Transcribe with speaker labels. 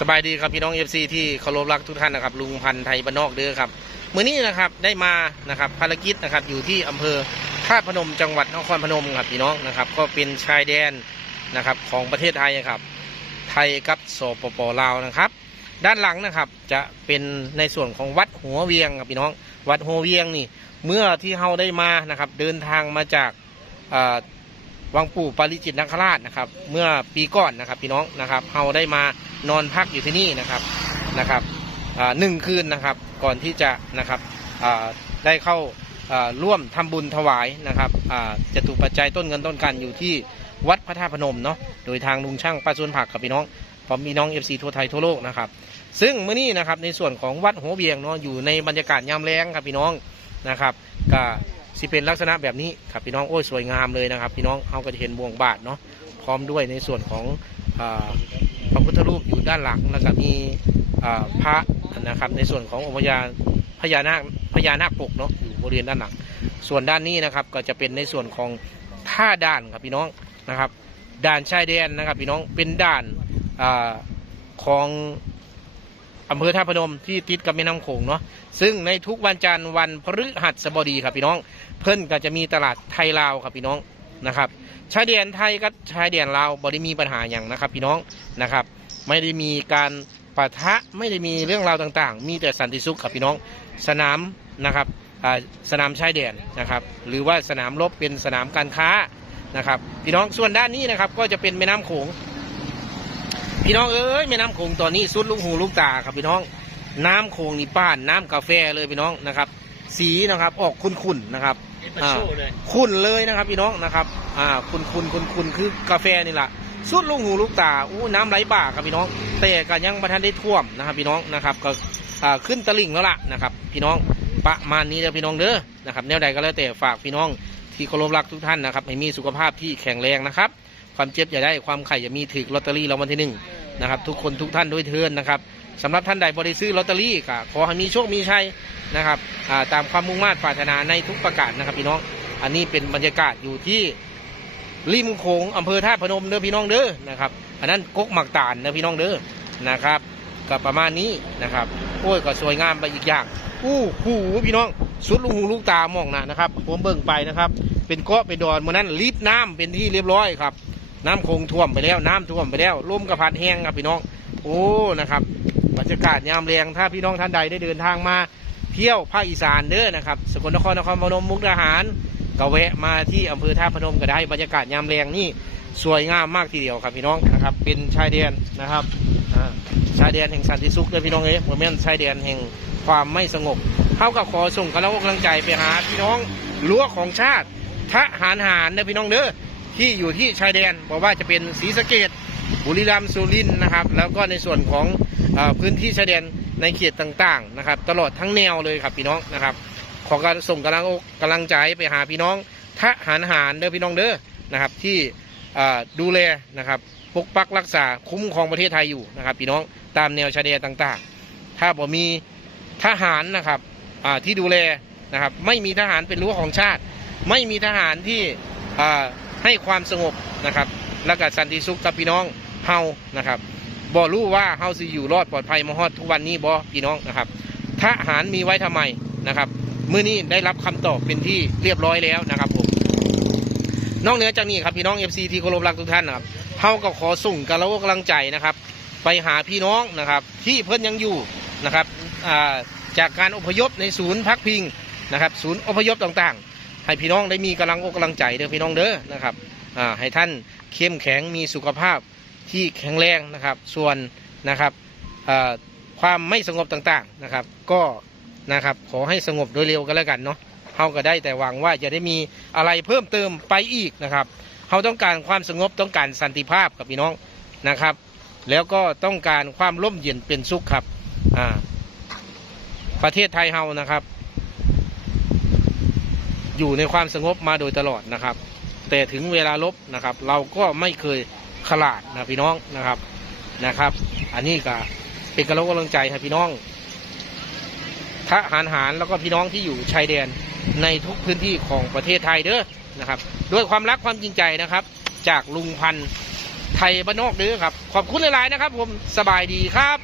Speaker 1: สบายดีครับพี่น้องเอฟซีที่เคารพรักทุกท่านนะครับลุงพันธ์ไทยบ้านนอกเด้อครับมื้อนี้นะครับได้มานะครับภารกิจนะครับอยู่ที่อำเภอท่าตุพนมจังหวัดนครพนมครับพี่น้องนะครับ ก็เป็นชายแดนนะครับของประเทศไทยครับ ไทยกับสปปลาวนะครับ ด้านหลังนะครับจะเป็นในส่วนของวัดหัวเวียงครับพี่น้อง วัดหัวเวียงนี่เมื่อที่เราได้มานะครับเดินทางมาจากอ่อ วังปู่ปาริจิตนาคราชนะครับ เมื่อปีก่อนนะครับพี่น้องนะครับเราได้มานอนพักอยู่ที่นี่นะครับนะครับหนึ่งคืนนะครับก่อนที่จะนะครับได้เข้าร่วมทำบุญถวายนะครับจะถูกปัจจัยต้นเงินต้นกันอยู่ที่วัดพระธาตุพนมเนาะโดยทางลุงช่างป้าส่วนผักกับพี่น้องพร้อมพี่น้องเอฟซีทั่วไทยทั่วโลกนะครับซึ่งเมื้อนี้นะครับในส่วนของวัดหัวเบียงเนาะอยู่ในบรรยากาศยามแรงครับพี่น้องนะครับก็ สิเป็นลักษณะแบบนี้ครับพี่น้องโอ้ยสวยงามเลยนะครับ พี่น้องเขาก็จะเห็นบวงบาทเนาะพร้อมด้วยในส่วนของอพระพุทธรูปอยู่ด้านหลังแล้วก็มีพระนะครับ ในส่วนขององค์พญาพญานาคพญานาคปกเนาะอยู่บริเวณด้านหลัง ส่วนด้านนี้นะครับก็จะเป็นในส่วนของท่าด่านครับพี่น้องนะครับ ด่านชายแดนนะครับพี่น้องเป็นด่านอของ อำเภอท่าพนมที่ติดกับแม่น้ำโขงเนาะซึ่งในทุกวันจันทร์วันพฤหัสบดีครับพี่น้อง เพิ่นก็จะมีตลาดไทยลาวครับพี่น้องนะครับชายแดนไทยกับชายแดนลาวบ่ได้มีปัญหาอย่างนะครับพี่น้องนะครับ ไม่ได้มีการปะทะไม่ได้มีเรื่องราวต่างๆ มีแต่สันติสุขครับพี่น้อง สนามนะครับสนามชายแดนนะครับ หรือว่าสนามรบเป็นสนามการค้านะครับ พี่น้องส่วนด้านนี้นะครับก็จะเป็นแม่น้ำโขง พี่น้องเอ้ยแม่น้ำโขงตอนนี้สุดลูกหูลูกตาครับพี่น้อง น้ำโขงนี่ป้านน้ำกาแฟเลยพี่น้องนะครับ สีนะครับออกขุ่นๆนะครับอ่าขุ่นเลยนะครับพี่น้องนะครับอ่าขุ่นขุ่นขุ่นขุ่นคือกาแฟนี่แหละสุดลูกหูลูกตาอู้น้ำไหลบ่าครับพี่น้อง แต่ก็ยังประทันได้ท่วมนะครับ พี่น้องนะครับก็อ่าขึ้นตลิ่งแล้วล่ะนะครับ พี่น้องประมาณนี้เด้อพี่น้องเด้อนะครับแนวใดก็แล้วแต่ฝากพี่น้องที่เคารพรักทุกท่านนะครับให้มีสุขภาพที่แข็งแรงนะครับ ความเจ็บอย่าได้ความไข่อย่ามีถือลอตเตอรี่รางวัลที่หนึ่ง นะครับ ทุกคนทุกท่านด้วยเทินนะครับสำหรับท่านใดบริซื้อลอตเตอรี่ก็ขอให้มีโชคมีชัยนะครับาตามความมุ่งมั่นปรารถนาในทุกประการนะครับพี่น้องอันนี้เป็นบรรยากาศอยู่ที่ริมโขงอำเภอท่าพนมเด้อพี่น้องเด้อนะครับอันนั้นกกหมักตาลเด้อพี่น้องเด้อนะครับก็ประมาณนี้นะครับโอ้ยก็สวยงามไปอีกอย่างอู้หูพี่น้องสุดลูกหูลูกตามองนะนะครับผมเบิ่งไปนะครับ เป็นเกาะเป็นดอนเมื่อนั้นรีบน้ำเป็นที่เรียบร้อยครับ น้ำคงท่วมไปแล้ว น้ำท่วมไปแล้วลมกระพัดแห้งครับพี่น้อง โอ้นะครับบรรยากาศยามแรงถ้าพี่น้องท่านใดได้เดินทางมาเที่ยวภาคอีสานเด้อนะครับสกลนครนครพนมมุกดาหารก็แวะมาที่อำเภอท่าพนมก็ได้บรรยากาศยามแรงนี่สวยงามมากทีเดียวครับพี่น้องนะครับ เป็นชายแดนนะครับอ่าชายแดนแห่งสันติสุขเลยพี่น้องเอ้ยโมเมนต์ชายแดนแห่งความไม่สงบเข้ากับขอส่งกำลังอกำลังใจไปหาพี่น้องรั้วของชาติทหารหารนะพี่น้องเด้อ ที่อยู่ที่ชายแดนบอกว่าจะเป็นศรีสะเกดบุรีรัมย์สุรินทร์นะครับ แล้วก็ในส่วนของอพื้นที่ชายแดนในเขตต่างๆนะครับ ตลอดทั้งแนวเลยครับพี่น้องนะครับ ขอการส่งกำลังอกกำลังใจไปหาพี่น้องทหารหารเด้อพี่น้องเด้อนะครับที่ดูแลนะครับปกปักรักษาคุ้มครองประเทศไทยอยู่นะครับพี่น้องตามแนวชายแดนต่างๆ ถ้าบ่มีทหารนะครับที่ดูแลนะครับไม่มีทหารเป็นรั้วของชาติ ไม่มีทหารที่ ให้ความสงบนะครับ และก็สันติสุขกับพี่น้องเฮานะครับบ่รู้ว่าเฮาสิอยู่รอดปลอดภัยมาฮอดทุกวันนี้บ่พี่น้องนะครับทหารมีไว้ทำไมนะครับมื่อนี้ได้รับคำตอบเป็นที่เรียบร้อยแล้วนะครับผมนอกเหนือจากนี้ครับพี่น้อง FC ที่เคารพรักทุกท่านนะครับเขาก็ขอส่งกำลังกำลังใจนะครับ ไปหาพี่น้องนะครับ ที่เพิ่นยังอยู่นะครับจากการอพยพในศูนย์พักพิงนะครับ ศูนย์อพยพต่างๆ ให้พี่น้องได้มีกำลังอกกำลังใจเด้อพี่น้องเด้อนะครับอ่าให้ท่านเข้มแข็งมีสุขภาพที่แข็งแรงนะครับ ส่วนนะครับความไม่สงบต่างๆนะครับ ก็นะครับขอให้สงบโดยเร็วกันแล้วกันเนาะเขาก็ได้แต่หวังว่าจะได้มีอะไรเพิ่มเติมไปอีกนะครับเขาต้องการความสงบต้องการสันติภาพกับพี่น้องนะครับ แล้วก็ต้องการความร่มเย็นเป็นสุขครับอ่าประเทศไทยเฮานะครับ อยู่ในความสงบมาโดยตลอดนะครับ แต่ถึงเวลาลบนะครับ เราก็ไม่เคยขลาดนะพี่น้องนะครับนะครับ อันนี้ก็เป็นกำลังกำลังใจให้พี่น้องทหารหารแล้วก็พี่น้องที่อยู่ชายแดนในทุกพื้นที่ของประเทศไทยเด้อนะครับ ด้วยความรักความจริงใจนะครับ จากลุงพันธ์ไทยบ้านนอกเด้อครับ ขอบคุณหลายๆนะครับ ผมสบายดีครับ